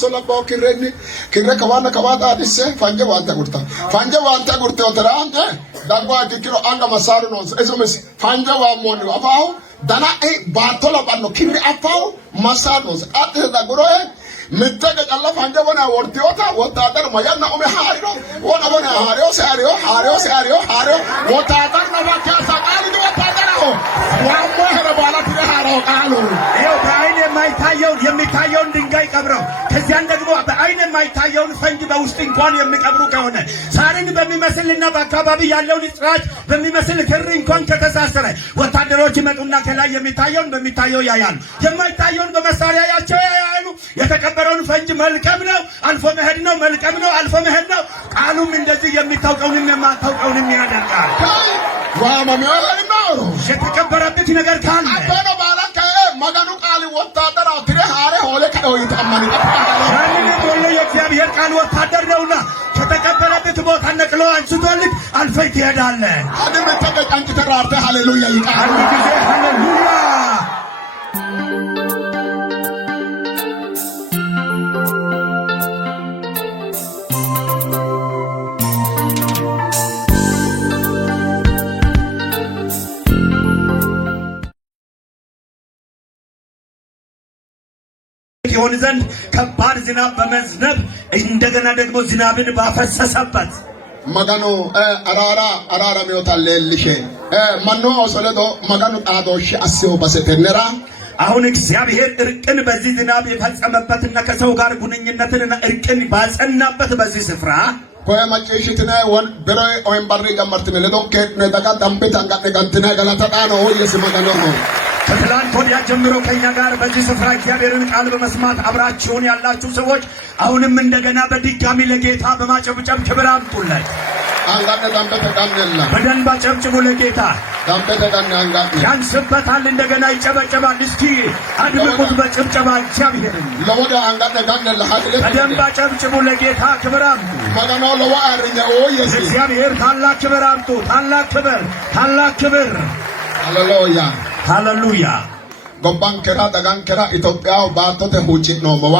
sola kirrenni kirre kawana disse fanje wanta gurta oterante dagwa kikiro anga masaru no esomes fanje wa moni afao dana bartola banno kirre afao masaru ate dagoro Mittega alla fanja wana wortiota wotadar mayanna ome hariro wona wana hario wotadar na wakya sakali do wotadar ho wa mohra bala tire haro qalu yo በአይን የማይታየውን የሚታየውን ድንጋይ ቀብረው ከዚያን ደግሞ በአይን የማይታየውን ፈንጅ በውስጥ እንኳን የሚቀብሩ ከሆነ ሳርን በሚመስልና በአካባቢ ያለውን ጽራጭ በሚመስል ክር እንኳን ከተሳሰረ ወታደሮች ይመጡና ከላይ የሚታየውን በሚታየው ያያሉ የማይታየውን በመሳሪያ ያያሉ የተቀበረውን ፈንጅ መልቀም ነው አልፎ መሄድ ነው መልቀም ነው አልፎ መሄድ ነው ቃሉም እንደዚህ የሚታውቀውንም የማታውቀውንም ያደርጋል ዋማሚያለና የተቀበረበት ነገር ካለ አባኖ ባላከ መጋኑ ቃል ወታደር አትረ ሃሬ ሆለ ከው ይተማኒ ያንን ሁሉ የእግዚአብሔር ቃል ወታደር ነውና ከተቀበረበት ቦታ ነቅሎ አንስቶልክ አልፈይ ትሄዳለ አደም ተቀጭ አንቺ ተራርተ ሃሌሉያ ይቃል ጊዜ ሃሌሉያ ይሆን ዘንድ ከባድ ዝናብ በመዝነብ እንደገና ደግሞ ዝናብን ባፈሰሰበት መጋኑ አራራ ሚወታለልሽ ማኖ ኦሶለዶ መጋኑ ጣዶሽ አስዮ በሰተነራ አሁን እግዚአብሔር እርቅን በዚህ ዝናብ የፈጸመበትና ከሰው ጋር ጉንኝነትንና እርቅን ባጸናበት በዚህ ስፍራ ኮያማጨሽትነ ወን በሮይ ኦምባሪ ገመርትነ ለዶንከ ነዳጋ ዳምቤት አንጋደ ጋንትነ ገላታዳ ነው የስመጋኑ ነው ከትላንት ወዲያ ጀምሮ ከኛ ጋር በዚህ ስፍራ እግዚአብሔርን ቃል በመስማት አብራችሁን ያላችሁ ሰዎች አሁንም እንደገና በድጋሚ ለጌታ በማጨብጨብ ክብር አምጡለት አንጋደ ዳምቤት ጋንደላ በደንብ አጨብጭቡ ለጌታ ዳምቤት ጋንደላ ያንስበታል እንደገና ይጨበጨባል እስኪ አድምቁት በጭብጨባ እግዚአብሔርን ለወዳ አንጋደ ጋንደላ በደንብ አጨብጭቡ ለጌታ ክብር አምጡ ማጋኖ ለዋአርኛ ኦየስ እግዚአብሔር ታላቅ ክብር አምጡ ታላቅ ክብር ሃሌሉያ ሃሌሉያ ጎባንከራ ዳጋንከራ ኢትዮጵያ ባቶተ ሁጪ ነው መዋ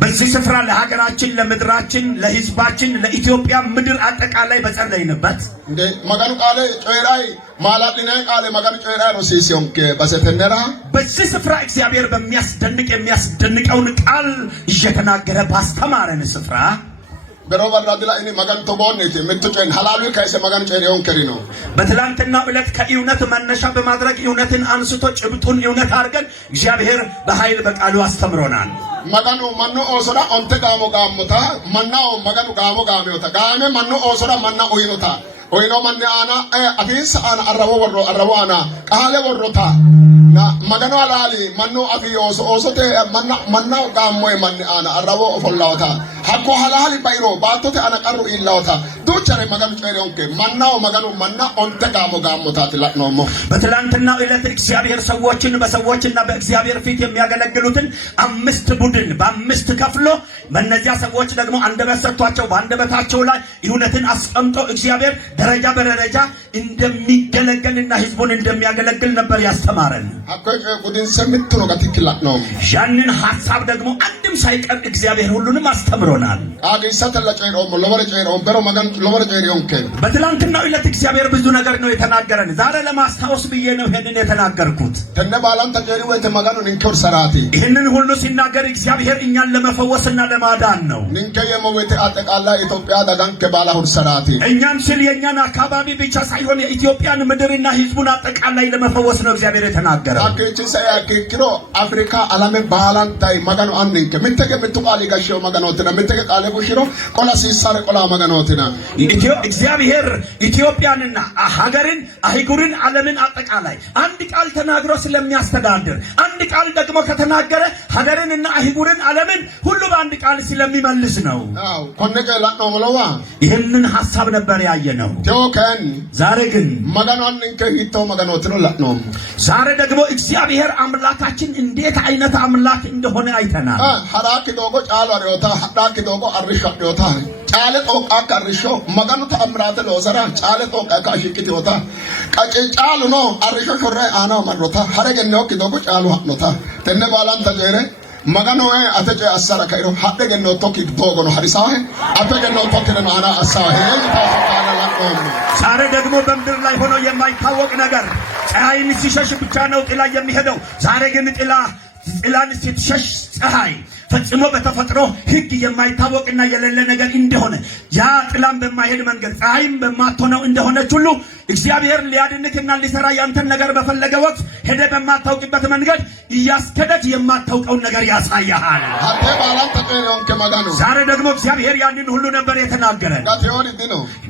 በዚህ ስፍራ ለሀገራችን ለምድራችን ለሕዝባችን ለኢትዮጵያ ምድር አጠቃላይ በጸለይንበት እንደ ማጋኑ ቃለ ጮይራይ ማላድና ቃለ ማጋኑ ጮይራይ ነው ሲሲዮንከ በሰተነራ በዚህ ስፍራ እግዚአብሔር የሚያስደንቀውን ቃል እየተናገረ ባስተማረን ስፍራ በሮባር ራድላ እኔ ማጋን ተቦኔት ምትጨን ሐላሉ ከይሰ ማጋን ጨሪውን ከሪኖ በትላንትና ዕለት ከእውነት መነሻ በማድረግ እውነትን አንስቶ ጭብጡን እውነት አድርገን እግዚአብሔር በኃይል በቃሉ አስተምሮናል ማጋኑ ማኖ ኦሶራ ኦንተ ጋሞታ ማናው ማጋኑ ጋሞታ ጋሜ ማኖ ኦሶራ ማና ኦይኖታ ኦይኖ ማነ አና አፊስ አና አረቦ አና ቃለ ወሮታ na magano alali manno afiyos osote manna gammo e manni ana arabo follawta hakko halali bayro baatote ana qarru illawta duchare magano ጨሪውንከ manna onte gammo ታትላኖሞ በትላንትና ዕለት እግዚአብሔር ሰዎችን በሰዎችና በእግዚአብሔር ፊት የሚያገለግሉትን አምስት ቡድን በአምስት ከፍሎ በእነዚያ ሰዎች ደግሞ አንደበት ሰጥቷቸው በአንደበታቸው ላይ እውነትን አስቀምጦ እግዚአብሔር ደረጃ በደረጃ እንደሚገለገልና ህዝቡን እንደሚያገለግል ነበር ያስተማረን አቆይ ቡድን ሰምቶ ነው ከትክክላኖ ያንን ሐሳብ ደግሞ አንድም ሳይቀር እግዚአብሔር ሁሉንም አስተምሮናል አገይሳተላጨይሮም ለወረጨይሮም በሮ ማጋን ለወረጨይሮንከ በትላንትናው ዕለት እግዚአብሔር ብዙ ነገር ነው የተናገረን ዛሬ ለማስታወስ ብዬ ነው ይሄንን የተናገርኩት ተነባላን ተጨሪው የተማጋኑን እንኮር ሰራቲ ይሄንን ሁሉ ሲናገር እግዚአብሔር እኛን ለመፈወስና ለማዳን ነው ንንከየመውት አጠቃላ ኢትዮጵያ ዳጋን ከባላሁን ሰራቲ እኛን ስል የኛን አካባቢ ብቻ ሳይሆን የኢትዮጵያን ምድርና ህዝቡን አጠቃላይ ለመፈወስ ነው እግዚአብሔር የተናገረው አከቺ ሳያከክሮ አፍሪካ አላም ባላንታይ ማጋኑ አንንከ ምትከ ምትቃሊ ጋሽው ማጋኖትና ምትከ ቃለ ጉሽሮ ቆላ ሲሳረ ቆላ ማጋኖትና እግዚአብሔር ኢትዮጵያንና ሀገርን አህጉርን ዓለምን አጠቃላይ አንድ ቃል ተናግሮ ስለሚያስተዳድር አንድ ቃል ደግሞ ከተናገረ ሀገርንና አህጉርን ዓለምን ሁሉ በአንድ ቃል ስለሚመልስ ነው አው ኮነቀ ላቀው መለዋ ይሄንን ሐሳብ ነበር ያየነው ጆከን ዛሬ ግን ማጋኗን እንከይተው ማጋኖት ነው ላቀው ዛሬ ደግሞ እግዚአብሔር አምላካችን እንዴት አይነት አምላክ እንደሆነ አይተናል ሐራክ ዶጎ ጫሉ አሪዮታ ሐራክ ዶጎ አርሽ አሪዮታ ጫለ ጦቃ ካርሾ ማጋኑ ተአምራተ ለወሰራ ጫለ ጦቃ ካሽቂት ይወታ ቀጭ ጫሉ ነው አርሾ ሾረ አና ማሮታ ሐረገ ነው ኪዶጎ ጫሉ ሀኖታ ተነ ባላን ተጀረ magano ataje asara kairo hadde no tokki dogono harisahe ataje no tokki no ana asahe ታፈቃለ ለቆም ዛሬ ደግሞ በምድር ላይ ሆኖ የማይታወቅ ነገር ፀሐይን ሲሸሽ ብቻ ነው ጥላ የሚሄደው ዛሬ ግን ጥላን ሲሸሽ ፀሐይ ፈጽሞ በተፈጥሮ ህግ የማይታወቅና የሌለ ነገር እንደሆነ ያ ጥላም በማይሄድ መንገድ ፀሐይም በማትሆነው እንደሆነች ሁሉ እግዚአብሔር ሊያድንክና ሊሰራ ያንተን ነገር በፈለገ ወቅት ሄደ በማታውቅበት መንገድ እያስከደች የማታውቀው ነገር ያሳያል። አተ ባላን ተቀየውን ከማጋኑ ዛሬ ደግሞ እግዚአብሔር ያንን ሁሉ ነበር የተናገረን።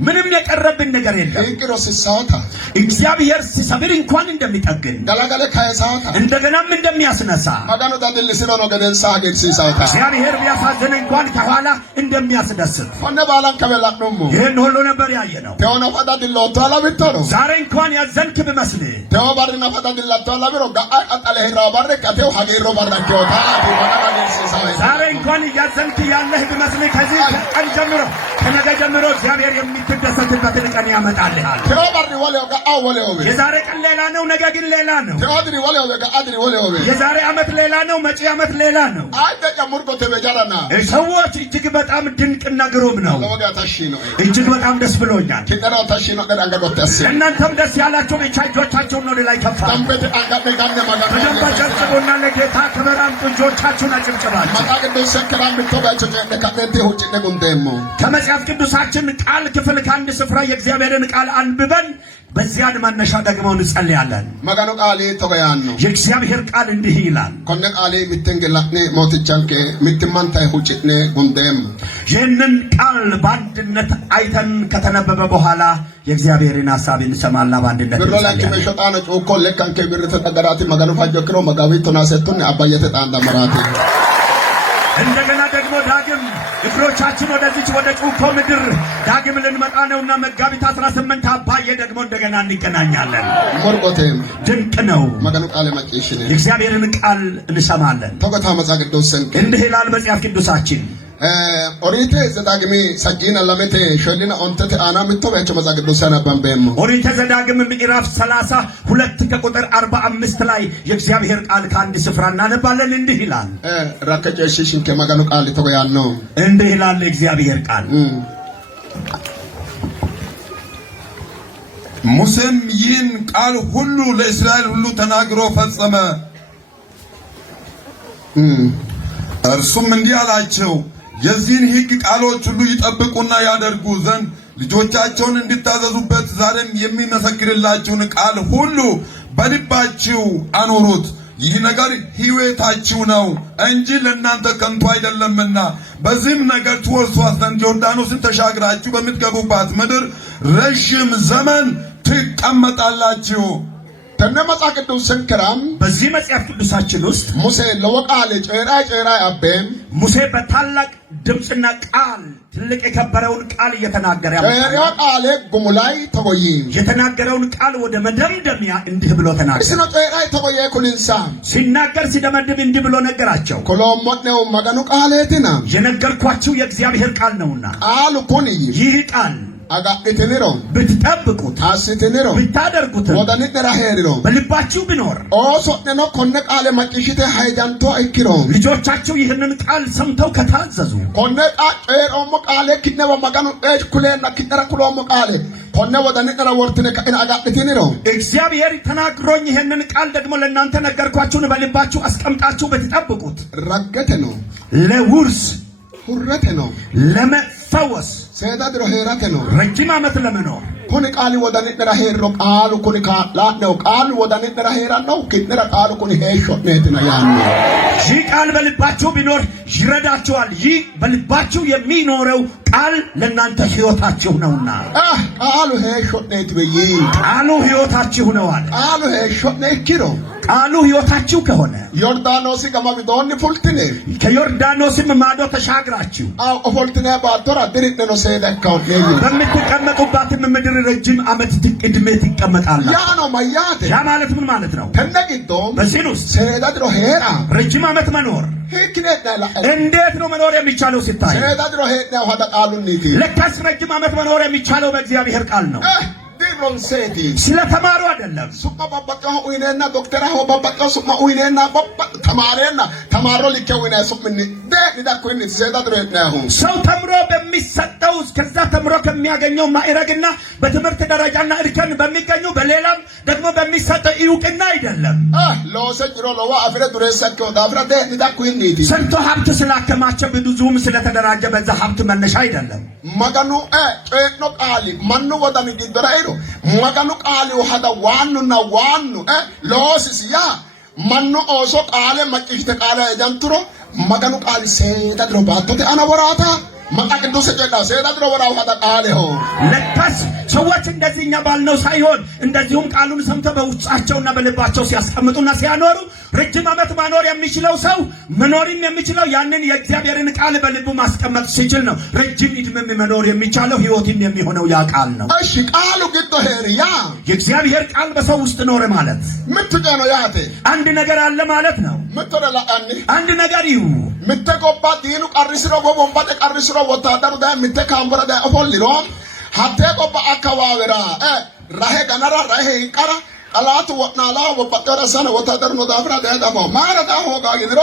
ምንም የቀረብን ነገር የለም። እግዚአብሔር ሲሰብር እንኳን እንደሚጠግን ገላገለ ካይሳታ እንደገናም እንደሚያስነሳ ማጋኑ ዳድል ሲኖር ገደንሳ ገድሲሳ እግዚአብሔር ቢያሳዝን እንኳን ከኋላ እንደሚያስደስት ሆነ ባላን ከበላቅነው ይሄን ሁሉ ነበር ያየነው። ተወና ፈዳድል ወጣላ ቢተሩ ዛሬ እንኳን ያዘንክ ቢመስል ተወባሪና ፈዳድል ወጣላ ቢሮ ጋአጣለ ሄራ ባረክ አተው ሀገሮ ባረከውታ ዛሬ እንኳን ያዘንክ ያለህ ቢመስል ከዚህ ቀን ጀምሮ ከነገ ጀምሮ እግዚአብሔር የሚትደሰትበትን ቀን ያመጣልሃል። ተወባሪ ወለው ጋአወለው የዛሬ ቀን ሌላ ነው፣ ነገ ግን ሌላ ነው። ተወድሪ ወለው ጋአድሪ ወለው የዛሬ ዓመት ሌላ ነው፣ መጪ ዓመት ሌላ ነው። ሰዎች እጅግ በጣም ድንቅና ግሩም ነው። እጅግ በጣም ደስ ብሎኛል። እናንተም ደስ ያላችሁ ብቻ እጆቻችሁን ወደ ላይ ከፍ በደንብ አጨብጭቡና ለጌታ ክብር አምጡ። እጆቻችሁን አጨብጭባችሁ ከመጽሐፍ ቅዱሳችን ቃል ክፍል ከአንድ ስፍራ የእግዚአብሔርን ቃል አንብበን በዚያን መነሻ ደግሞ እንጸልያለን። መጋኑ ቃሌ ተወያኑ የእግዚአብሔር ቃል እንዲህ ይላል። ኮነ ቃሌ ምትንገላኔ ሞትቻንከ ምትማንታይ ሁጭኔ ጉንደም ይህንን ቃል በአንድነት አይተን ከተነበበ በኋላ የእግዚአብሔርን ሐሳብ እንሰማላ። በአንድነት ብሮላኪ መሸጣነ ጮኮ ለካንከ ብር ተቀደራቲ መጋኑ ፋጆክሮ መጋቢ ተናሰቱን አባየተ ጣንዳ መራቲ እንደገና ደግሞ ዳግም እግሮቻችን ወደዚች ወደ ጩኮ ምድር ዳግም ልንመጣ ነውና መጋቢት 18 አባዬ ደግሞ እንደገና እንገናኛለን። ሞርቆቴም ድንቅ ነው። መጋኑ ቃል ማጭሽነ የእግዚአብሔርን ቃል እንሰማለን። ተቆታ መጽሐፍ ቅዱስን እንዲህ ይላል መጽሐፍ ቅዱሳችን ኦሪቴ ዘዳግሜ ሰጂና ለመቴ ሾሊና ኦንተተ አና ምትወያቸው መጽሐፍ ቅዱስና ባምበም ኦሪቴ ዘዳግም ምዕራፍ 32 ከቁጥር 45 ላይ የእግዚአብሔር ቃል ከአንድ ስፍራ እናነባለን። እንዲህ ይላል ራከጨሽሽን ከመጋኑ ቃል ተወያን ነው። እንዲህ ይላል የእግዚአብሔር ቃል ሙሴም ይህን ቃል ሁሉ ለእስራኤል ሁሉ ተናግሮ ፈጸመ። እርሱም እንዲህ አላቸው፣ የዚህን ሕግ ቃሎች ሁሉ ይጠብቁና ያደርጉ ዘንድ ልጆቻቸውን እንድታዘዙበት ዛሬም የሚመሰክርላችሁን ቃል ሁሉ በልባችሁ አኑሩት። ይህ ነገር ሕይወታችሁ ነው እንጂ ለእናንተ ከንቱ አይደለምና በዚህም ነገር ትወርሷት ዘንድ ዮርዳኖስን ተሻግራችሁ በምትገቡባት ምድር ረዥም ዘመን ትቀመጣላችሁ። ተነመጻ ቅዱስ ሰንከራም በዚህ መጽሐፍ ቅዱሳችን ውስጥ ሙሴ ለወቃለ ጨራ አበም ሙሴ በታላቅ ድምጽና ቃል ትልቅ የከበረውን ቃል እየተናገረ ያ ቃል ጉሙላይ ተቆይ የተናገረውን ቃል ወደ መደምደሚያ እንዲህ ብሎ ተናገረ። እስኖ ጨራይ ተቆየ ኩሊንሳ ሲናገር ሲደመድም እንዲህ ብሎ ነገራቸው። ኮሎሞት ነው መጋኑ ቃሌትና የነገርኳችሁ የእግዚአብሔር ቃል ነውና ቃል ኩኒ ይህ ቃል አጋጥተኔሮ ብትጠብቁት አስተኔሮ ብታደርጉት ወደንደራ ሄሪሮ በልባችሁ ቢኖር ኦሶነኖ ኮነ ቃል ማጭሽተ ሃይዳንቶ አይኪሮ ልጆቻችሁ ይህንን ቃል ሰምተው ከታዘዙ ኮነ ቃጤሮሞ ቃል ኪነባ መጋኑ እጅ ኩሌና ኪነራ ኩሎሞ ቃል ኮነ ወደንደራ ወርትነ ከእና አጋጥተኔሮ እግዚአብሔር ተናግሮኝ ይህንን ቃል ደግሞ ለእናንተ ነገርኳችሁን በልባችሁ አስቀምጣችሁ ብትጠብቁት ረገተ ነው ለውርስ ሁረተ ነው ለመፈወስ ሰዳድሮ ሄራተ ነው ረጅም ዓመት ለመኖር ኮነ ቃል ወደንደራ ሄሮ ቃሉ ኮነ ቃላው ቃል ወደንደራ ሄራ ነው ኪነራ ቃሉ ኮነ ሄሾ ነትና ያን ይህ ቃል በልባችሁ ቢኖር ይረዳችኋል። ይህ በልባችሁ የሚኖረው ቃል ለእናንተ ሕይወታችሁ ነውና ቃሉ ሄሾ ነት በይ ቃሉ ሕይወታችሁ ነው አለ። ቃሉ ሄሾ ነኪሮ ቃሉ ሕይወታችሁ ከሆነ ዮርዳኖስ ከማቢዶን ፉልትኔ ከዮርዳኖስም ማዶ ተሻግራችሁ ፉልትኔ ባቶራ ድሪት ነው ሰደካው በምትቀመጡባትም ምድር ረጅም ዓመት ዕድሜ ትቀመጣላችሁ። ያ ነው ማያተ ያ ማለት ምን ማለት ነው? ከነቂቶ በዚህ ውስጥ ሰዳድሮ ሄራ ረጅም ዓመት መኖር እንዴት ነው መኖር የሚቻለው ሲታይ ሰዳድሮ ሄራ ወደ ቃሉ ኒቲ ለካስ ረጅም ዓመት መኖር የሚቻለው በእግዚአብሔር ቃል ነው። ባሮን ሴቲ ስለተማሩ አይደለም ሱማ ባባቀው ኡይነና ዶክተር አሁ ባባቀው ሱማ ኡይነና ባባ ተማረና ተማሮ ሊከውና ሱምኒ ዳኩኝ ዘዳ ድረናሁ ሰው ተምሮ በሚሰጠው ከዛ ተምሮ ከሚያገኘው ማዕረግና በትምህርት ደረጃና እርከን በሚገኙ በሌላም ደግሞ በሚሰጠው ይውቅና አይደለም ለወሰጅሮ ለዋ አፍረ ድረሰከው ዳፍረ ዳኩኝ ሰንቶ ሀብት ስላከማቸ ብዙም ስለተደራጀ በዛ ሀብት መነሻ አይደለም መጋኑ ጨኖ ቃሊ ማኑ ወዳን ጊደራይሮ መጋኑ ቃሊ ወሃዳ ዋኑና ዋኑ ለወስስ ያ ማኑ ኦሶ ቃለ መቅሽተ ቃለ ጃንትሮ መጋኑ ቃሊ ሴዳ ድሮ ባቶቴ አና ወራታ ማቃቅዱስ ጀዳ ሴዳ ድሮ ወራው ሃዳ ቃሌ ሆ ለካስ ሰዎች እንደዚህኛ ባልነው ሳይሆን እንደዚሁም ቃሉን ሰምተው በውስጣቸውና በልባቸው ሲያስቀምጡና ሲያኖሩ ረጅም ዓመት ማኖር የሚችለው ሰው መኖርም የሚችለው ያንን የእግዚአብሔርን ቃል በልቡ ማስቀመጥ ሲችል ነው። ረጅም ዕድሜ መኖር የሚቻለው ህይወትም የሚሆነው ያ ቃል ነው። እሺ ቃሉ ግዶ ሄሪያ የእግዚአብሔር ቃል በሰው ውስጥ ኖረ ማለት ምትገ ነው ያቴ አንድ ነገር አለ ማለት ነው። ምትረላ አንድ ነገር ይሁ ምትቆባ ዲኑ ቀርስሮ ወቦምባተ ቀርስሮ ወታደሩ ዳ ምትካምበረ ዳ ኦፖሊሮ ሀቴ ቆባ አካባቢራ ራሄ ገነራ ራሄ ይቀራ አላቱ ወናላ ወበቀረ ሰነ ወታደሩ ነው ዳፍራ ዳዳሞ ማረዳ ሆጋ ይድሮ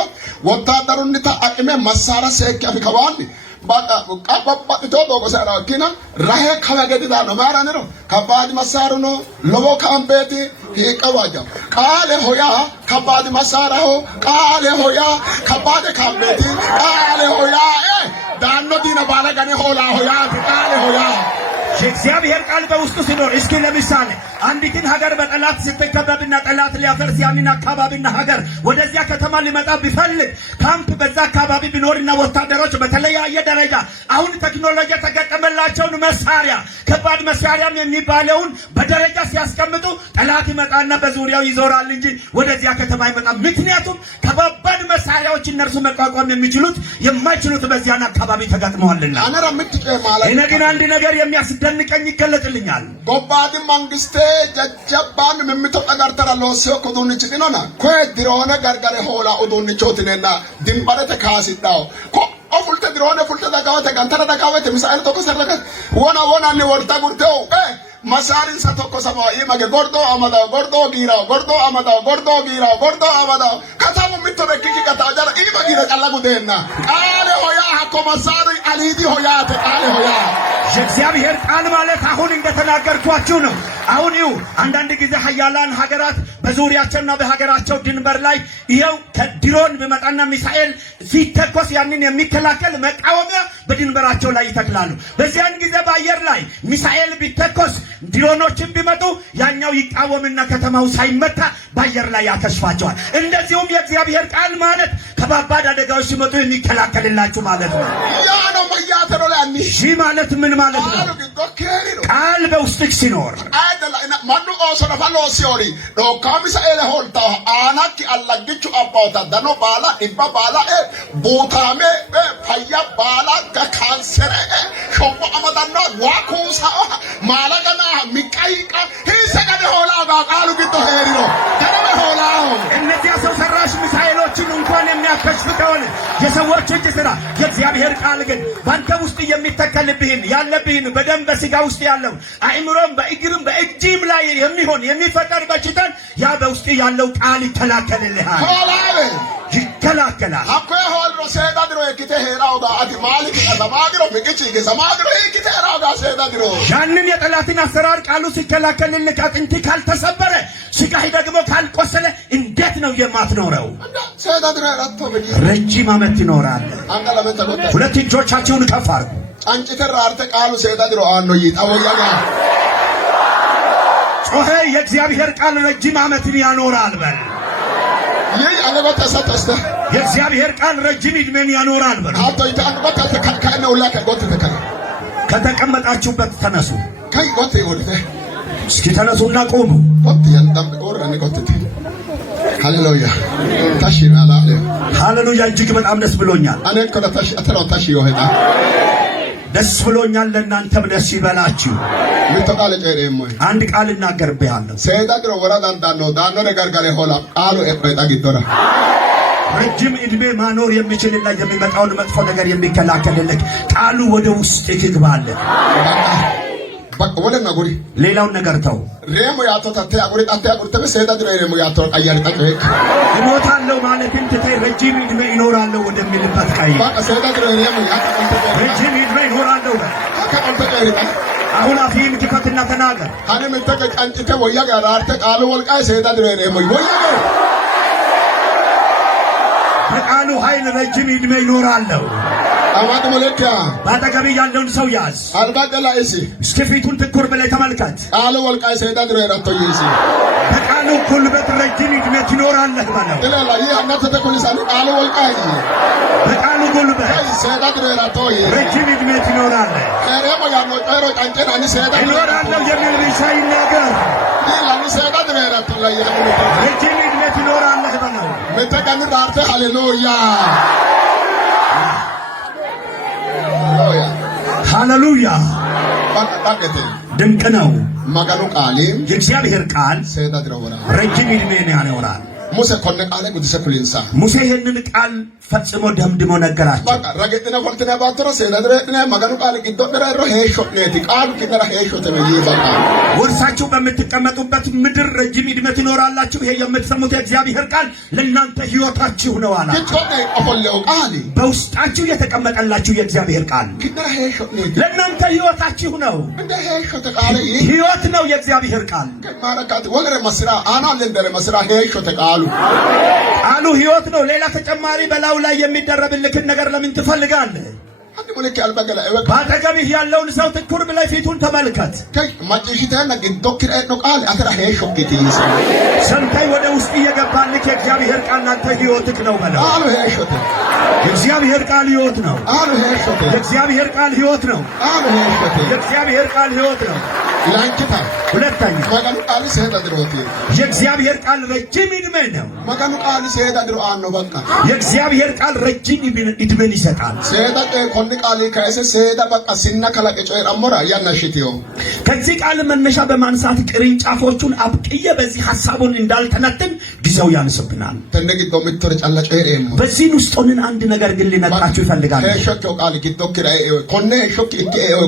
ወታደሩ እንታ አቅሜ መሳራ ሰከፍ ከባንዲ ባጣ ቀበባ ቶዶ ጎሰራ ኪና ራሄ ከበገዲዳ ነው ማራነሮ ከባድ መሳሩ ነው ለቦ ካምቤቲ ይቀዋጃ ቃለ ሆያ ከባድ መሳራ ሆ ቃለ ሆያ ከባድ ካምቤቲ ቃለ ሆያ ዳኖ ዲና ባለጋኔ ሆላ ሆያ ቃለ ሆያ የእግዚአብሔር ቃል በውስጡ ሲኖር እስኪ ለምሳሌ አንዲትን ሀገር በጠላት ስትከበብና ጠላት ሊያፈርስ ያንን አካባቢና ሀገር ወደዚያ ከተማ ሊመጣ ቢፈልግ ካምፕ በዛ አካባቢ ቢኖርና ወታደሮች በተለያየ ደረጃ አሁን ቴክኖሎጂ ተገጠመላቸውን መሳሪያ ከባድ መሳሪያም የሚባለውን በደረጃ ሲያስቀምጡ ጠላት ይመጣና በዙሪያው ይዞራል እንጂ ወደዚያ ከተማ አይመጣም። ምክንያቱም ከባድ መሳሪያዎች እነርሱ መቋቋም የሚችሉት የማይችሉት በዚያን አካባቢ ተገጥመዋልና። እኔ ግን አንድ ነገር የሚያስደንቀኝ ይገለጥልኛል። ጎባድ መንግስቴ ጀጀባን ምምተው አጋርተራ ለወሰው ኮዶንች ዲናና ኮድሮነ ጋርጋሬ ሆላ ኦዶንቾትነና ድንባረተ ካሲዳው ኦፉልተ ድሮነ ፉልተ ዳጋወተ ጋንተራ ዳጋወተ ሚሳኤል ተኮሰረከ ወና ነ ወርታ ጉርተው መሳሪን ሰተኮ ሰማ ይመገ ጎርዶ አማዳው ጎርዶ ጊራው ጎርዶ አማዳው ጎርዶ ጊራው ጎርዶ አማዳው ከተሙ ምትረክኪ ከታጀራ ይመጊረ ቀላጉ ደና ቃለ ሆያ ሀኮ መሳሪ አሊዲ ሆያ ተቃለ ሆያ የእግዚአብሔር ቃል ማለት አሁን እንደተናገርኳችሁ ነው። አሁን ይው አንዳንድ ጊዜ ሀያላን ሀገራት በዙሪያቸውና በሀገራቸው ድንበር ላይ ይሄው ከድሮን በመጣና ሚሳኤል ሲተኮስ ያንን የሚከላከል መቃወሚያ በድንበራቸው ላይ ይተክላሉ። በዚያን ጊዜ በአየር ላይ ሚሳኤል ቢተኮስ ድሮኖችን ቢመጡ ያኛው ይቃወምና ከተማው ሳይመታ በአየር ላይ ያከሽፋቸዋል። እንደዚሁም የእግዚአብሔር ቃል ማለት ከባባድ አደጋዎች ሲመጡ የሚከላከልላችሁ ማለት ነው። ያ ነው ማያተሮ ላይ ሺ ማለት ምን ማለት ነው? ቃል በውስጥህ ሲኖር ማኑ ኦሶ ፈሎ ሲዮሪ ዶ ካሚሳ ኤለ ሆልታ አናኪ አላግቹ አባውታ ደኖ ባላ ኢባ ባላ ቦታሜ ፈያ ባላ ካንሰር ሾቦ አመዳና ዋኩሳ ማላገና ሚቃይቃ ሂሰቀደ ሆላ ቃሉ ግቶ ሄሪሮ ደረመ ሆላ እነዚያ ሰው ሰራሽ ሚሳኤሎችን እንኳን የሚያከሽፍ ከሆነ የሰዎች እጅ ስራ የእግዚአብሔር ቃል ግን ባንተ ውስጥ የሚተከልብህን ያለብህን በደም በስጋ ውስጥ ያለው አእምሮም በእግርም በእጅም ላይ የሚሆን የሚፈጠር በሽታን ያ በውስጥ ያለው ቃል ይከላከልልሃል። ይከላከላል። አኮ ሆልሮ ሴዳ ድሮ የኪቴ ሄራው ጋ አዲ ማሊክ ሰማግሮ ምቅጪ ሰማግሮ የኪቴ ሄራው ጋ ሴዳ ድሮ ያንን የጠላትን አሰራር ቃሉ ሲከላከልልህ አጥንት ካልተሰበረ ስጋህ ደግሞ ካልቆሰለ እንዴት ነው የማትኖረው? ሴዳ ድሮ ራቶ በጂ ረጅም ዓመት ይኖራል። አንቀለበተ ወደ ሁለት እጆቻችሁን ከፍ አድርጉ። አንጭተራ አርተ ቃሉ ሴዳ ድሮ አኖ ይጣወያና ጮኸ የእግዚአብሔር ቃል ረጅም ዓመትን ያኖራል በል። ይህ አለበተ ሰጠስተ የእግዚአብሔር ቃል ረጅም ዕድሜን ያኖራል በል። አቶ ይታንበተ ተከካነው ላከ ጎት ተከካ ከተቀመጣችሁበት ተነሱ። ከይ ጎት ይወልተ እስኪ ተነሱና ቆሙ። ጎት ያንተም ወረነ ጎት ሃሌሉያ ታሽና አለ ሃሌሉያ። እጅግ በጣም ደስ ብሎኛል። አኔ ከታሽ አተራው ታሽ ይሆና ደስ ብሎኛል። ለእናንተም ደስ ይበላችሁ። ምትቃለ ጨሬሞ አንድ ቃል እናገርብሃለሁ። ሴዳ ድሮ ወራዳን ዳኖ ነገርጋለ ሆላ ቃሉ ኤፕሬታ ጊዶራ ረጅም ዕድሜ ማኖር የሚችልና የሚመጣውን መጥፎ ነገር የሚከላከልልህ ቃሉ ወደ ውስጥ ይግባል። በቃ ወለና ጉሪ ሌላውን ነገር ተው። ሬሞ ያቶ ታተ አጉሪ ታተ አጉሪ ተበሰዳ ድረ ሬሞ ያቶ አያሪ ታቀ እሞታለሁ ማለትን ትተህ ረጅም ዕድሜ ይኖራለሁ ወደሚልበት ቀይ በቃ ሰዳ ድረ ሬሞ ያቶ ረጅም ዕድሜ ይኖራለሁ ከቀንተ ቀይታ አሁን አፊን ክፈትና ተናገር። ካነ መተቀ ቃንጭተ ወያ ጋር አርተ ቃሉ ወልቃይ ሰዳ ድረ ሬሞ ወያ በቃሉ ኃይል ረጅም ዕድሜ ይኖራለሁ። አማት መለኪያ ባጠገብ ያለውን ሰው ያዝ። አልባቀላ እሺ እስኪ ፊቱን ትኩር ብለህ ተመልከት። ቃሉ ወልቃይ ሰዳ ድረ ራቶ ይሲ በቃሉ ጉልበት ረጅም ዕድሜ ትኖራለህ ማለት ለላ ይህ አናተ ተኮልሳኒ ቃሉ ወልቃይ በቃሉ ጉልበት ሰዳ ድረ ራቶ ረጅም ዕድሜ ትኖራለህ። ሬሞ ያኖ ጨሮ ቃንጨን አኒ ሰዳ ይኖራለሁ የሚል ብቻ ይናገር። ይላኒ ሰዳ ድረ ራቶ ላይ ያሞ ረጅም ዕድሜ ትኖራለህ ማለት መተቀን ራርተ ሃሌሉያ ሃሌሉያ ባቀተ ድንቅ ነው። ማጋኑ ቃሌም የእግዚአብሔር ቃል ሰዳ ድረወራ ረጅም ዕድሜን ያኖራል። ሙሴ ኮነ ቃለ ጉድሰ ኩሊንሳ ሙሴ ይህንን ቃል ፈጽሞ ደምድሞ ነገራቸው። በቃ ረገጥና ወልተና ባትሮ ሰዳ ድረና ማጋኑ ቃል ቂዶ ድረሮ ሄሾ ነቲ ቃል ቂደራ ሄሾ ተበይ በቃ ወርሳችሁ በምትቀመጡበት ምድር ረጅም ዕድሜ ትኖራላችሁ። ይሄ የምትሰሙት የእግዚአብሔር ቃል ለእናንተ ሕይወታችሁ ነው አላ ይጮነ አፎለው ቃል በውስጣችሁ የተቀመጠላችሁ የእግዚአብሔር ቃል ቂደራ ሄሾ ነቲ ለእናንተ ሕይወታችሁ ነው። እንደ ሄሾ ተቃለ ሕይወት ነው የእግዚአብሔር ቃል ማረካት ወለረ መስራ አና ለንደረ መስራ ሄሾ ተቃሉ ቃሉ ሕይወት ነው። ሌላ ተጨማሪ በላው ላይ የሚደረብልክን ነገር ለምን ትፈልጋለህ? አንድ ሙልክ አልበገለ እወቅ ባጠገብህ ያለውን ሰው ትኩር ብለህ ፊቱን ተመልከት። ከይ ማጭሽተና ግን ዶክተር ነው ቃል አተራ ሄሾ ቂቲስ ሰምተህ ወደ ውስጥ እየገባልክ የእግዚአብሔር ቃል አንተ ሕይወትክ ነው በለው። አሉ ሄሾ የእግዚአብሔር ቃል ሕይወት ነው። አሉ ሄሾ የእግዚአብሔር ቃል ሕይወት ነው። አሉ ሄሾ የእግዚአብሔር ቃል ሕይወት ነው። ላንኪታ ሁለተኛ ማጋኑ ቃል ሰዳ ድሮቲ የእግዚአብሔር ቃል ረጅም ዕድሜ ነው። ማጋኑ ቃል ሰዳ ድሮ አኖ በቃ የእግዚአብሔር ቃል ረጅም ዕድሜን ይሰጣል። ሰዳ ኮን ቃል ከእሰ ሰዳ በቃ ሲና ከላቀጮ አሞራ ያናሽቲዮ ከዚህ ቃል መነሻ በማንሳት ቅርንጫፎቹን አብቅዬ በዚህ ሐሳቡን እንዳልተነትን ጊዜው ያንስብናል። ተነግዶ ምትር ጫላጮ ኤም በዚህ ውስጥ ሆነን አንድ ነገር ግን ልነግራችሁ ይፈልጋል። ሄሾክ ቃል ጊዶ ክራይ ኮነ ሄሾክ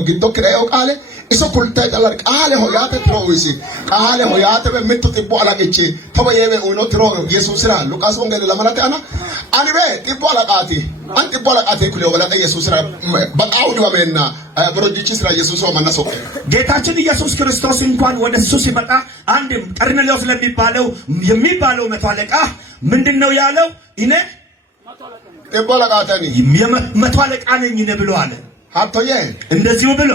ጊዶ ክራይ ቃል iso kulta dalar qaale hoyate troisi qaale hoyate be mitto tibbo alaqechi toba yebe uno tro yesus ra lukas wongel la malate ana ani be tibbo alaqati an tibbo alaqati kule wala yesus ra baqaው ዲዋመና ብሮጂቺስ ra yesus ወመና ሶ ጌታችን ኢየሱስ ክርስቶስ እንኳን ወደ እሱ ሲመጣ አንድ ቀርሜሎስ የሚባለው መቶ አለቃ ምንድነው ያለው? እኔ tibbo alaqatani መቶ አለቃ ነኝ ብሎ አለ። ሀብቶዬ እንደዚሁ ብሎ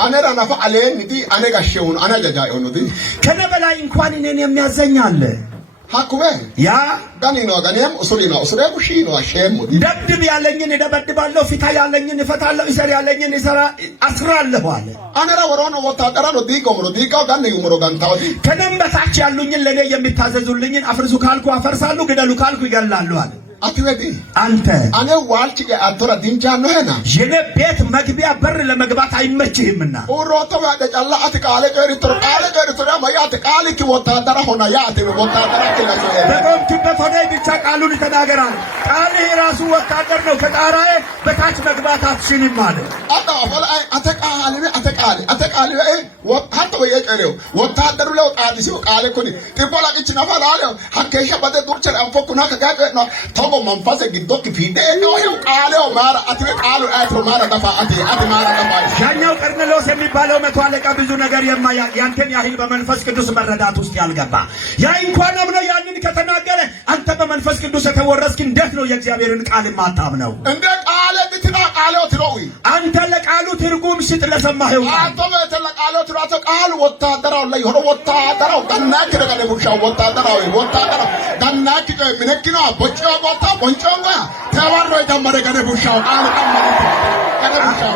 አነራ ናፋ አለን እንዴ አነ ጋሸውን አነ ጃጃው ነው ዲ ከነ በላይ እንኳን እኔን የሚያዘኝ አለ። ሀኩበ ያ ጋኒ ነው ጋኒም ኡሱሊ ነው ኡሱሪ ኩሺ ነው አሸም ዲ ደብድብ ያለኝን እደበድባለሁ፣ ፊታ ያለኝን እፈታለሁ፣ ይሰር ያለኝን ይሰራ አስራለሁ አለ። አነራ ወሮኖ ወታደራ ነው ዲቆ ጋኒ ዩምሮ ጋንታው ዲ ከነም በታች ያሉኝን ለኔ የሚታዘዙልኝን አፍርሱ ካልኩ አፈርሳሉ፣ ግደሉ ካልኩ ይገላሉ አለ። አትወዲ አንተ አነ ዋልቺ አቶራ ዲንጃ ነው ሄና የኔ ቤት መግቢያ በር ለመግባት አይመችህምና ኦሮቶ ያደ ጫላ አትቃለ ቀሪትሮ ማያት ቃልኪ ወታደራ ሆና ያት ወታደራ ከላሶ በቆምክበት ሆነህ ብቻ ቃሉን ተናገራል። ቃልህ ራሱ ወታደር ነው። ከጣራዬ በታች መግባት አትችልም ማለት አተቃል ሀቶ የቀሬው ወታደሩ ለው ቃል ሲው ቃል ኩኒ ጥቦላ ቅች ነፋላለ ሀከሻ በደ ዱርቸ አንፎኩና ከጋገ ነው ተጎ መንፈስ ግዶክ ፊዴ ነው ቃለው ማራ አትበ ቃሉ አይቶ ማራ ደፋ አቲ ማራ ደፋ ያኛው ቀርሜሎስ የሚባለው መቶ አለቃ ብዙ ነገር ያንተን ያህል በመንፈስ ቅዱስ መረዳት ውስጥ ያልገባ ያ እንኳን አምነው ያንን ከተናገረ አንተ በመንፈስ ቅዱስ የተወረስክ እንዴት ነው የእግዚአብሔርን ቃል ማታምነው? እንደ ቃል ድትና ቃለው ትሮዊ አንተ ለቃሉ ትርጉም ስጥ ለሰማኸው አንተ ለቃለው ትራቶ ቃል ወታደራው ላይ ሆኖ ወታደራው ጋናክ ደጋለ ሙሻ ወታደራው ጋናክ ምንክኖ ቦጮ ጎታ ቦንጮንጋ ተባሮ የተመረ ገደ ሙሻው ቃል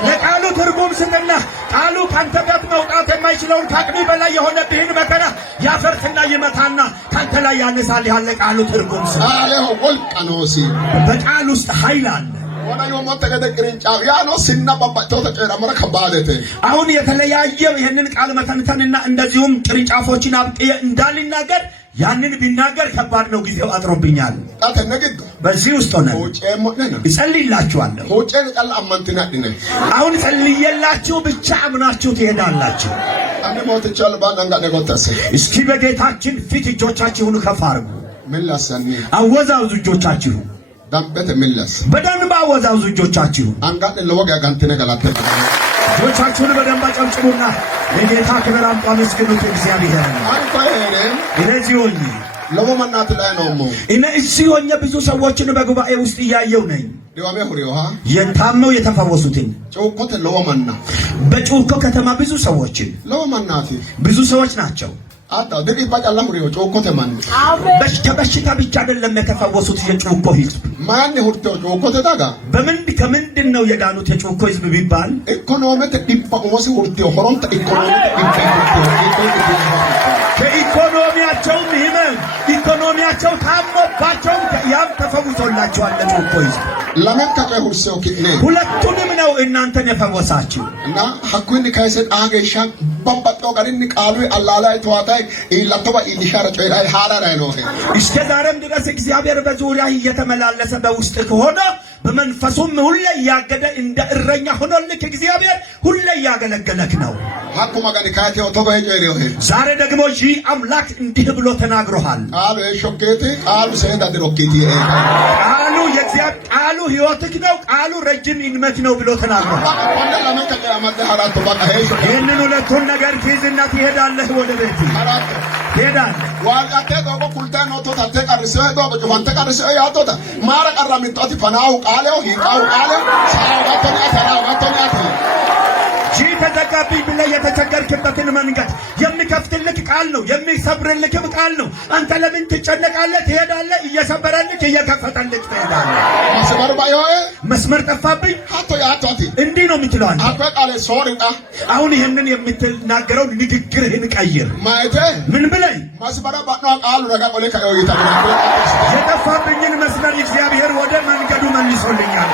ለቃሉ ትርጉም ስጥና ቃሉ ካንተ ቤት መውጣት የማይችለውን ከአቅሚ በላይ የሆነብህን መከራ ያፈርስና ይመታና ካንተ ላይ ያነሳል። ያለ ቃሉ ትርጉም ስጥ። አለሁ ወልቀኖሲ በቃል ውስጥ ኃይል አለ። አሁን የተለያየ ይህንን ቃል መተንተንና እንደዚሁም ቅርንጫፎችን አብቅዬ እንዳልናገር ያንን ቢናገር ከባድ ነው ጊዜው አጥሮብኛል በዚህ ውስጥ ሆነ እጸልይላችኋለሁ አሁን ጸልይላችሁ ብቻ አምናችሁ ትሄዳላችሁ እስኪ በጌታችን ፊት እጆቻችሁን ከፍ አድርጉ አወዛውዙ እጆቻችሁን በደንብ አወዛውዙ እጆቻችሁን እጆቻችሁን በደንብ አጨብጭቡና ለጌታ ክብር አምጡ አመስግኑት እግዚአብሔር እነዚህ ሆኜ ለሞመናት ላይ ነው እነዚህ ሆኜ ብዙ ሰዎችን በጉባኤ ውስጥ እያየሁ ነኝ የታመው የተፈወሱትን በጩኮ ከተማ ብዙ ሰዎችን ብዙ ሰዎች ናቸው በሽታ ብቻ አይደለም የተፈወሱት የጩኮ ህዝብ ከምንድን ነው የዳኑት የጩኮ ህዝብ ቢባል ከኢኮኖሚያቸው ህመም ኢኮኖሚያቸው ታሞባቸው ያም ተፈውሶላቸዋል ለጩኮ ህዝብ ሁለቱንም ነው እናንተን የፈወሳችሁ እና ሐኩን ካይሰን አገሻ በባጣው ጋርን ቃሉ አላላይ ተዋታይ ኢላተባ ኢሊሻራ ጨይላይ ሃላላይ ነው እስከ ዛሬም ድረስ እግዚአብሔር በዙሪያ እየተመላለሰ በውስጥ ከሆነ በመንፈሱም ሁሉ ያገደ እንደ እረኛ ሆኖልክ እግዚአብሔር ሁሉ ያገለገለክ ነው ሐኩ ማጋን ካቴው ተባይ ጨይለው ዛሬ ደግሞ ይህ አምላክ እንዲህ ብሎ ተናግሮሃል ቃሉ ሾኬቲ ቃሉ ሰይዳ ድሮኬቲ ቃሉ የእግዚአብሔር ቃሉ ህይወትክ ነው ቃሉ ረጅም ኢንመት ነው ብሎ ተናግሮሃል ይህንን ሁለቱን ነገር ትይዝና ትሄዳለህ ወደ ቤት ትሄዳለህ ዋልቃቴ ዶጎ ኩልታ ኖቶ ታቴ ቀርሰ ዶጎ ጁፋንተ ቀርሰ ያቶታ ማራ ቀራሚጣቲ ፈናው ቃለው ይቃው ቃለው ሳውጋቶኒያ ጂ ተዘጋብኝ ብለህ የተቸገርክበትን መንገድ የሚከፍትልክ ቃል ነው የሚሰብርልክም ቃል ነው አንተ ለምን ትጨነቃለህ ትሄዳለህ እየሰበረልክ እየከፈተልክ ትሄዳለህ መስመር ጠፋብኝ እንዲህ ነው የምትለው አንተ አሁን ይህንን የምትናገረው ንግግርህን ቀይር ምን ብለህ የጠፋብኝን መስመር እግዚአብሔር ወደ መንገዱ መልሶልኛል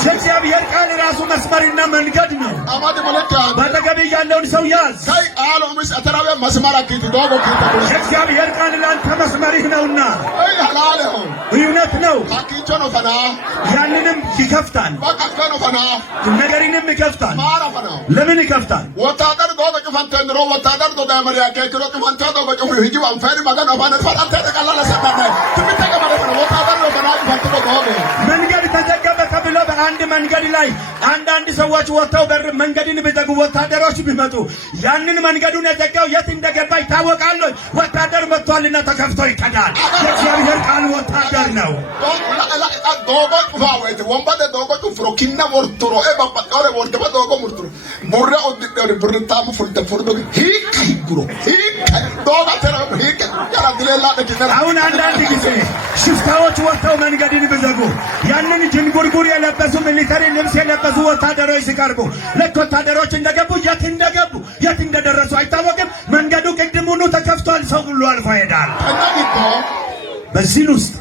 የእግዚአብሔር ቃል ራሱ መስመርና መንገድ ነው ባጠገብ ያለውን ሰው ያዝ የእግዚአብሔር ቃል ላንተ መስመርህ ነውና እውነት ነው ያንንም ይከፍታል ነገርንም ይከፍታል ለምን ይከፍታል ወታደር ዶጎ ጩፋንተ ወታደር ዶ ዳመሪያ ከክሎ ጩፋንተ ዶጎ ጩፍ ይጁ አንፈሪ ማጋን አባነ ፈራንተ ተቀላለ ሰናና ትምተቀበለ ወታደር ዶ በናጅ ፈንቶ ዶጎ መንገድ ተዘጋበ ተብሎ በአንድ መንገድ ላይ አንዳንድ ሰዎች ወጥተው በር መንገድን ቢዘጉ ወታደሮች ቢመጡ ያንን መንገዱን የዘጋው የት እንደገባ ይታወቃል ወታደር መጥቷልና ተከፍቶ ይከዳል የእግዚአብሔር ቃል ወታደር ነው ዶጎ ጩፋወይት ወንበደ ዶጎ ጩፍሮ ኪና ወርቱሮ ኤባባቆረ ወርደባ ዶጎ ሙርቱሮ ቡራ ኦድደው ብርታሙ ፉልተ ፉርዶ ሂካይጉሮ ዶጋ ተራ ሂካ ያራ ድለላ ደኪና አሁን አንዳንድ ጊዜ ሽፍታዎች ወጥተው መንገድን ቢዘጉ ያንን ጅንጉርጉር የለበሱ ሚሊተሪ ልብስ የለበሱ ወታደሮች ሲቀርቡ ለክ ወታደሮች እንደገቡ የት እንደደረሱ አይታወቅም መንገዱ ቅድሙኑ ተከፍቷል ሰው ሁሉ አልፎ ይሄዳል በዚህ ውስጥ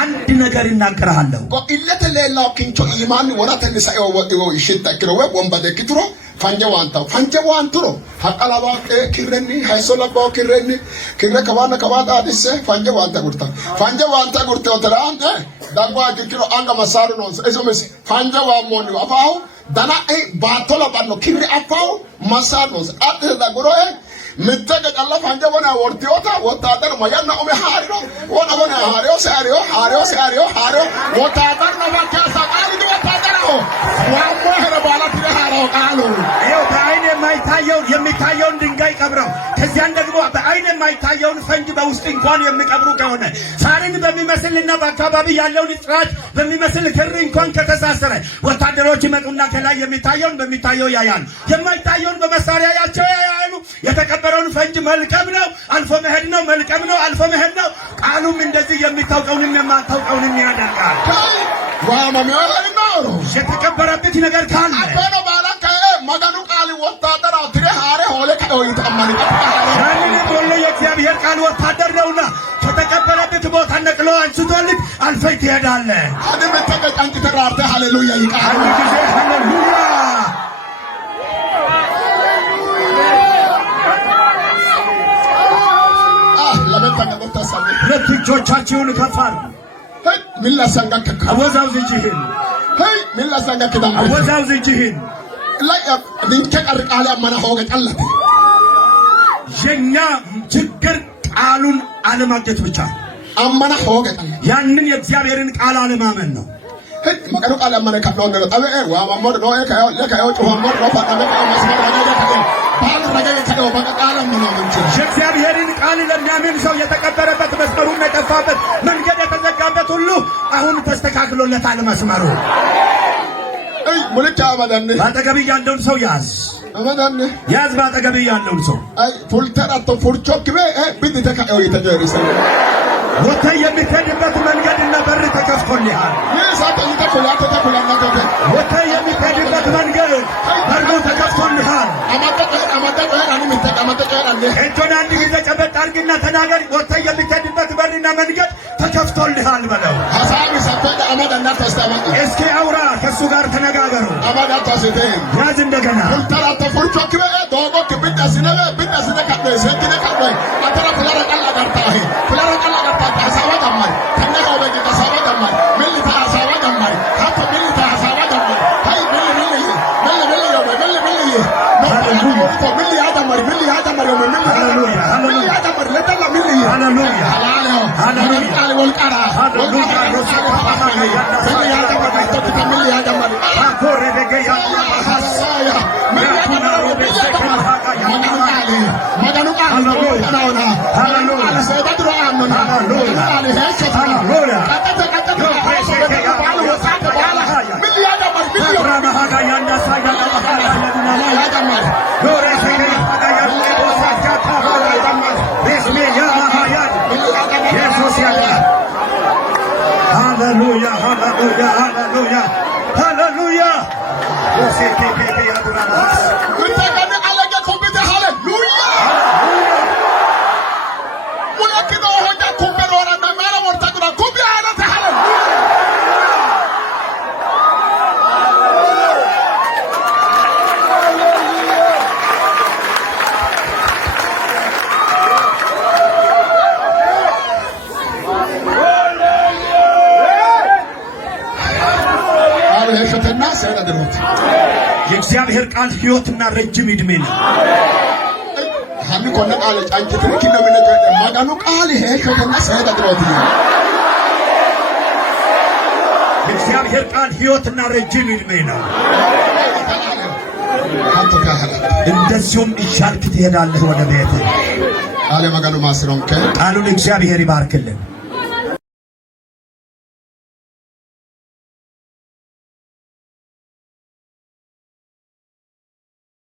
አንድ ነገር እናገራለሁ ኢለተ ሌላው ኪንቾ ኢማን ወራተን ሳይው ወጥው ይሽተክሮ ወንበደ ክትሮ ፈንጀዋንቱሮ ሐቀላባ ክረኒ ሃይሶላባው ክረኒ ክረ ከባና ከባዳ አዲስ ፈንጀዋንታ ጉርታ ወተራን ዳጓ ኪሮ አንጋ ማሳሩ ነው እዞመስ ፈንጀዋሞኒ አፋው ዳና ባቶላ ባኖ ክሪ አፋው ማሳሩ ነው አጥ ዳጉሮ ምተገ ቀላ ፈንጀዋና ወርቲዮታ ወታደር ማያና ኦሜ ሃሪሮ ወናጎና ሃሪዮ ወታደር ነው ባካሳ ቃል ወታደር ነው ዋሞ ሄረባላ ትራሃሮ ቃሉ በአይን የሚታየውን ድንጋይ ቀብረው ከዚያን ደግሞ በአይን የማይታየውን ፈንጅ በውስጥ እንኳን የሚቀብሩ ከሆነ ሳርን በሚመስልና በአካባቢ ያለውን ጥራት በሚመስል ክር እንኳን ከተሳሰረ ወታደሮች ይመጡና ከላይ የሚታየውን በሚታየው ያያሉ የማይታየውን በመሳሪያ ያያሉ የተቀበረውን ፈንጅ መልቀም ነው አልፎ መሄድ ነው መልቀም ነው አልፎ መሄድ ነው ቃሉም እንደዚህ የሚታውቀውንም የማታውቀውንም ያደርጋል የተቀበረበት ነገር ካለ ማጋኑ ቃል ወታደር አትሬ ሃሬ ሆለ ከሆይ ተማኒ ያንን ሁሉ የእግዚአብሔር ቃል ወታደር ነውና ከተቀበረበት ቦታ ነቅሎ አንስቶልክ አልፈይ ትሄዳለህ አደም ተቀጣንት ተራርተ ሃሌሉያ ይቃል ሃሌሉያ እጆቻችሁን ከፍ አድርጉ። ሄይ ሚላሳንጋከ አወዛውዝ እጅህን ሄይ ሚላሳንጋከ ዳም አወዛውዝ እጅህን ላይ ድንከ ቀርቃለ አማና ሆገ ጠላት የኛ ችግር ቃሉን አለማግኘት ብቻ አማና ሆገ ጠላት ያንን የእግዚአብሔርን ቃል አለማመን ነው። መቀሩ ቃል አማና ካለው ነው ታበ ዋማሞድ ነው ከያው ለከያው ጮማሞድ ነው ባለ መስመር ወደ ከያው ባል ረገ ከያው በቃል ነው እንጂ የእግዚአብሔርን ቃል ለሚያምን ሰው የተቀበረበት መስመሩን የጠፋበት መንገድ የተዘጋበት ሁሉ አሁን ተስተካክሎለታል መስመሩ። አይ ሙልቻ አባዳን ባጠገብ ያለውን ሰው ያዝ አባዳን ያዝ ባጠገብ ያለውን ሰው አይ ፉልተራቶ ፉርቾክቤ ቢድ ተካው የተደረሰ ወተ የምትሄድበት መንገድና በር ተከፍቶልሃል። ይሳተኝ ተኩላተ ተኩላና ገበ ወተ የምትሄድበት መንገድ በሩ ተከፍቶልሃል። አማጣ አኒ ምትቀመጠ አለ እጆን አንድ ጊዜ ጨበጥ አድርግና ተናገር። ወተ የምትሄድበት በርና መንገድ ተከፍቶልሃል በለው። ሐሳብ ሰፈደ አማዳና ተስተማጥ እስኪ አውራ ከሱ ጋር ተነጋገሩ። አማዳ ተሰደ ያዝ እንደገና ፉልተራቶ ፉርቾክቤ ዶጎ ከብዳስነ ካደ ሰንቲነ ካደ አተራ ፍላራ ቃል አዳርታህ ፍላራ ቃል አሳባ ጀመር ከነጋው በጌታ አሳባ ጀመር ሚሊታ አሳባ ጀመር ሀቶ ሚሊታ አሳባ ጀመር ሃይ ሚሊ ሚሊ ያጀመር ሚሊ ያጀመር ሃሌሉያ ሚሊ ያጀመር ለተላ ሚሊ ሃሌሉያ ሃሌሉያ ቃል ወልቃራ ወልቃራ ሮሳባ ማማኔ ሚሊ ያጀመር ተቶ ሚሊ ያጀመር አኮረ ደገያ ሐሳያ ሚሊ ያጀመር መጋኑ ቃል ሃሌሉያ ሃሌሉያ ሰይጣን አምና Hallelujah, hallelujah, hallelujah, hallelujah. የእግዚአብሔር ቃል ሕይወትና ረጅም ዕድሜ ነው። ሀኒ ኮነ ቃል ጫንቺ ትንኪ ነው ምንቀ ማጋኑ ቃል ይሄ ሸተና ሰይጣን የእግዚአብሔር ቃል ሕይወትና ረጅም ዕድሜ ነው። እንደዚሁም እያልክ ትሄዳለህ ወደ ቤትህ። አለ ማጋኑ ማስሮንከ ቃሉን እግዚአብሔር ይባርክልን።